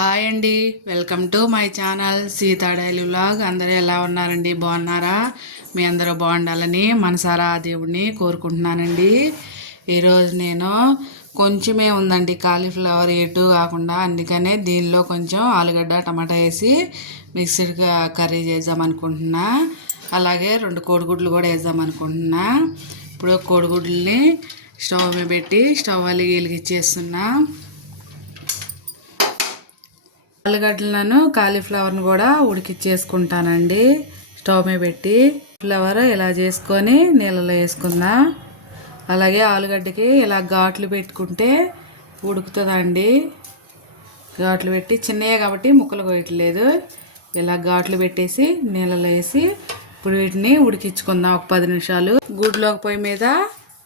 Hi అండి. Welcome to my channel Sita daily vlog. అందరూ ఎలా ఉన్నారండి? బాగున్నారా? మీ అందరూ బాగుండాలని మనసారా దేవుణ్ణి దేవుడిని కోరుకుంటున్నానండి. ఈరోజు నేను కొంచెమే ఉందండి. కాలీఫ్లవర్ ఎటు కాకుండా అందుకనే దీనిలో కొంచెం ఆలుగడ్డ టమాటా వేసి మిక్సీడ్గా కర్రీ చేద్దాం అనుకుంటున్నా. అలాగే రెండు కోడిగుడ్లు కూడా వేద్దాం అనుకుంటున్నా. ఇప్పుడు కోడిగుడ్లని స్టవ్ మీద పెట్టి స్టవ్ వాళ్ళకి వెలిగిచ్చేస్తున్నా ఆలుగడ్డలను కాలీఫ్లవర్ని కూడా ఉడికిచ్చేసుకుంటానండి. స్టవ్ మీద పెట్టి ఫ్లవర్ ఇలా చేసుకొని నీళ్ళలో వేసుకుందా. అలాగే ఆలుగడ్డకి ఇలా ఘాట్లు పెట్టుకుంటే ఉడుకుతుందండి. ఘాట్లు పెట్టి చిన్నవి కాబట్టి ముక్కలు కోయట్లేదు ఇలా ఘాట్లు పెట్టేసి నీళ్ళలో వేసి ఇప్పుడు వీటిని ఉడికించుకుందాం ఒక పది నిమిషాలు. గుడ్లోకి పొయ్యి మీద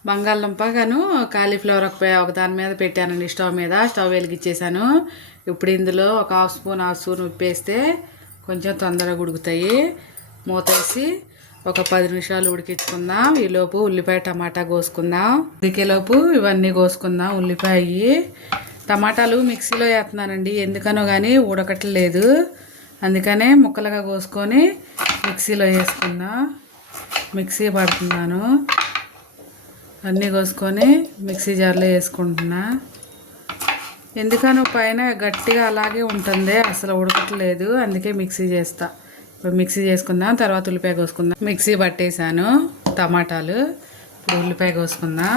బంగాళదుంపగాను కాలీఫ్లవర్ ఒక ఒక దాని మీద పెట్టానండి స్టవ్ మీద. స్టవ్ వెలిగించేసాను ఇప్పుడు ఇందులో ఒక హాఫ్ స్పూన్ హాఫ్ స్పూన్ ఉప్పేస్తే కొంచెం తొందరగా ఉడుకుతాయి. మూతేసి ఒక పది నిమిషాలు ఉడికించుకుందాం. ఈలోపు ఉల్లిపాయ టమాటా కోసుకుందాం. ఉడికేలోపు ఇవన్నీ కోసుకుందాం. ఉల్లిపాయ టమాటాలు మిక్సీలో వేస్తున్నానండి. ఎందుకనో కానీ ఉడకట్లేదు. అందుకనే ముక్కలుగా కోసుకొని మిక్సీలో వేసుకుందాం. మిక్సీ పడుతున్నాను. అన్నీ కోసుకొని మిక్సీ జార్లో వేసుకుంటున్నా. ఎందుకనో పైన గట్టిగా అలాగే ఉంటుంది అసలు ఉడకట్లేదు అందుకే మిక్సీ చేస్తా. ఇప్పుడు మిక్సీ చేసుకుందాం తర్వాత ఉల్లిపాయ కోసుకుందాం. మిక్సీ పట్టేశాను టమాటాలు. ఇప్పుడు ఉల్లిపాయ కోసుకుందాం.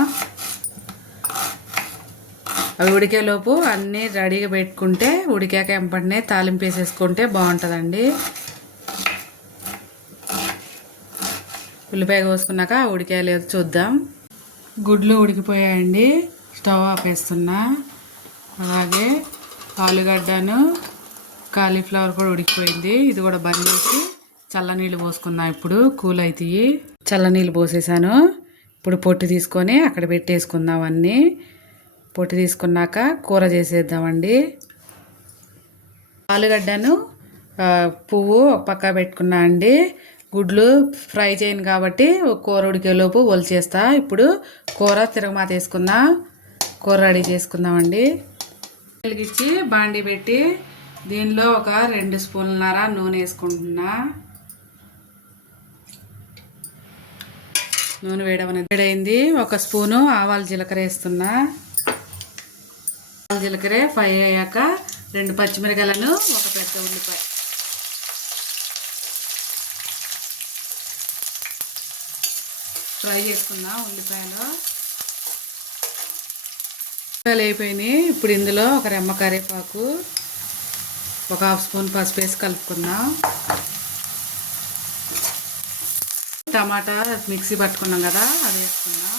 అవి ఉడికేలోపు అన్నీ రెడీగా పెట్టుకుంటే ఉడికాక ఎంపటినే తాలింపు వేసేసుకుంటే బాగుంటుందండి. ఉల్లిపాయ కోసుకున్నాక ఉడికాయ చూద్దాం. గుడ్లు ఉడికిపోయాయండి. స్టవ్ ఆపేస్తున్నా. అలాగే ఆలుగడ్డను కాలీఫ్లవర్ కూడా ఉడికిపోయింది. ఇది కూడా బంద్ చేసి చల్లనీళ్ళు పోసుకున్నా ఇప్పుడు. కూల్ అవుతాయి చల్లనీళ్ళు పోసేసాను. ఇప్పుడు పొట్టు తీసుకొని అక్కడ పెట్టేసుకుందాం అన్నీ. పొట్టు తీసుకున్నాక కూర చేసేద్దామండి. ఆలుగడ్డను పువ్వు ఒక పక్క పెట్టుకున్నా అండి. గుడ్లు ఫ్రై చేయను కాబట్టి కూర ఉడికేలోపు ఒలిచేస్తా. ఇప్పుడు కూర తిరగమాత వేసుకుందాం. కూర రెడీ చేసుకుందామండి. వెలిగించి బాండి పెట్టి దీనిలో ఒక రెండు స్పూన్లన్నర నూనె వేసుకుంటున్నా. నూనె వేయడం అనేది వేడైంది. ఒక స్పూను ఆవాల జీలకర్ర వేస్తున్నా. ఆవాల జీలకర్ర ఫ్రై అయ్యాక రెండు పచ్చిమిరకాయలను ఒక పెద్ద ఉల్లిపాయ ఫ్రై చేసుకుందాం ఉల్లిపాయలు. ఉల్లిపాయలు అయిపోయినాయి. ఇప్పుడు ఇందులో ఒక రెమ్మ కరివేపాకు ఒక హాఫ్ స్పూన్ పసుపు వేసి కలుపుకుందాం. టమాటా మిక్సీ పట్టుకున్నాం కదా అది వేసుకుందాం.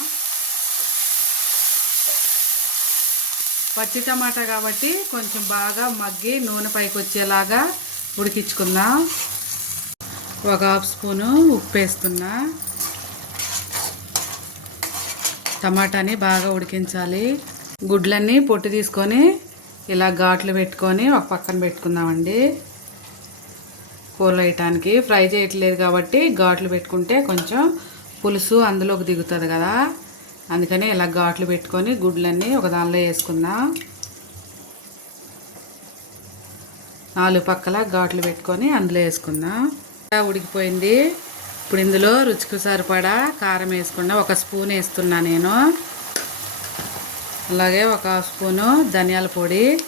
పచ్చి టమాటా కాబట్టి కొంచెం బాగా మగ్గి నూనె పైకి వచ్చేలాగా ఉడికించుకుందాం. ఒక హాఫ్ స్పూను ఉప్పు వేస్తున్నా. టమాటాని బాగా ఉడికించాలి. గుడ్లన్నీ పొట్టు తీసుకొని ఇలా ఘాట్లు పెట్టుకొని ఒక పక్కన పెట్టుకుందామండి. కూరలు వేయటానికి ఫ్రై చేయట్లేదు కాబట్టి ఘాట్లు పెట్టుకుంటే కొంచెం పులుసు అందులోకి దిగుతుంది కదా. అందుకని ఇలా ఘాట్లు పెట్టుకొని గుడ్లన్నీ ఒక దానిలో వేసుకుందాం. నాలుగు పక్కల ఘాట్లు పెట్టుకొని అందులో వేసుకుందాం. ఉడికిపోయింది. ఇప్పుడు ఇందులో రుచికి సరిపడా కారం వేసుకుండా ఒక స్పూన్ వేస్తున్నా నేను. అలాగే ఒక స్పూను ధనియాల పొడి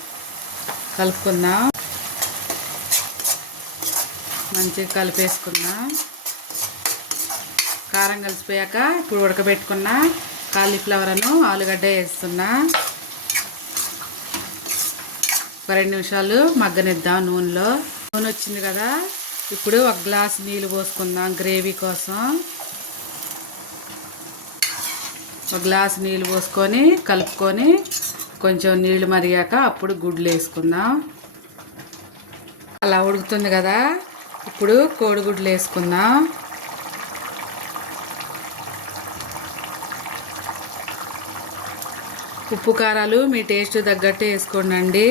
కలుపుకుందాం. మంచిగా కలిపేసుకుందాం కారం కలిసిపోయాక ఇప్పుడు ఉడకబెట్టుకున్న కాలీఫ్లవర్ను ఆలుగడ్డ వేస్తున్నా. ఒక రెండు నిమిషాలు మగ్గనిద్దాం నూనెలో. నూనె వచ్చింది కదా? ఇప్పుడు ఒక గ్లాస్ నీళ్ళు పోసుకుందాం గ్రేవీ కోసం. ఒక గ్లాస్ నీళ్ళు పోసుకొని కలుపుకొని కొంచెం నీళ్ళు మరిగాక అప్పుడు గుడ్లు వేసుకుందాం. అలా ఉడుకుతుంది కదా ఇప్పుడు కోడిగుడ్లు వేసుకుందాం. ఉప్పు కారాలు మీ టేస్ట్ తగ్గట్టు వేసుకోండి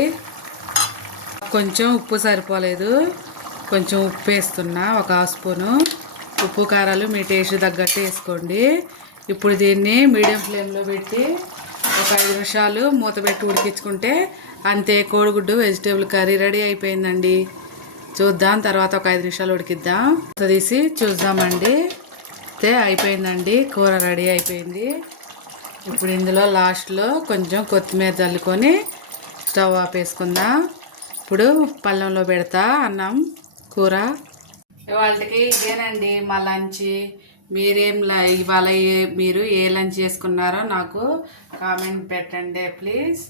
కొంచెం ఉప్పు సరిపోలేదు. కొంచెం ఉప్పు వేస్తున్నా ఒక హాఫ్ స్పూను. ఉప్పు కారాలు మీ టేస్ట్ తగ్గట్టు వేసుకోండి. ఇప్పుడు దీన్ని మీడియం ఫ్లేమ్లో పెట్టి ఒక ఐదు నిమిషాలు మూత పెట్టి ఉడికించుకుంటే అంతే కోడిగుడ్డు వెజిటేబుల్ కర్రీ రెడీ అయిపోయిందండి. చూద్దాం తర్వాత ఒక ఐదు నిమిషాలు ఉడికిద్దాం. తీసి చూద్దామండి. అయితే అయిపోయిందండి కూర రెడీ అయిపోయింది. ఇప్పుడు ఇందులో లాస్ట్లో కొంచెం కొత్తిమీర చల్లుకొని స్టవ్ ఆపేసుకుందాం. ఇప్పుడు పళ్ళెంలో పెడతా అన్నం. కూర? ఇవాళకి ఇదేనండి మా లంచ్. మీరేం ల- ఇవాళ ఏ- మీరు ఏ లంచ్ చేసుకున్నారో నాకు కామెంట్ పెట్టండి ప్లీజ్.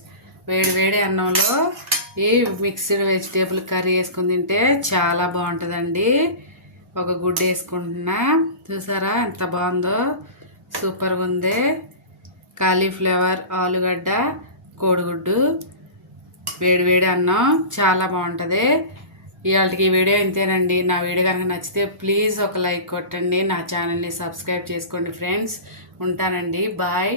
వేడి వేడి అన్నంలో ఈ మిక్స్డ్ వెజిటేబుల్ కర్రీ వేసుకుని తింటే చాలా బాగుంటుందండి. ఒక గుడ్డు వేసుకుంటున్నా. చూసారా ఎంత బాగుందో? సూపర్గా ఉంది. కాలీఫ్లవర్ ఆలుగడ్డ కోడిగుడ్డు వేడి వేడి అన్నం చాలా బాగుంటుంది. ఇవాళకి ఈ వీడియో ఇంతేనండి. నా వీడియో కనుక నచ్చితే ప్లీజ్ ఒక లైక్ కొట్టండి. నా ఛానల్ని సబ్స్క్రైబ్ చేసుకోండి ఫ్రెండ్స్. ఉంటానండి. బాయ్.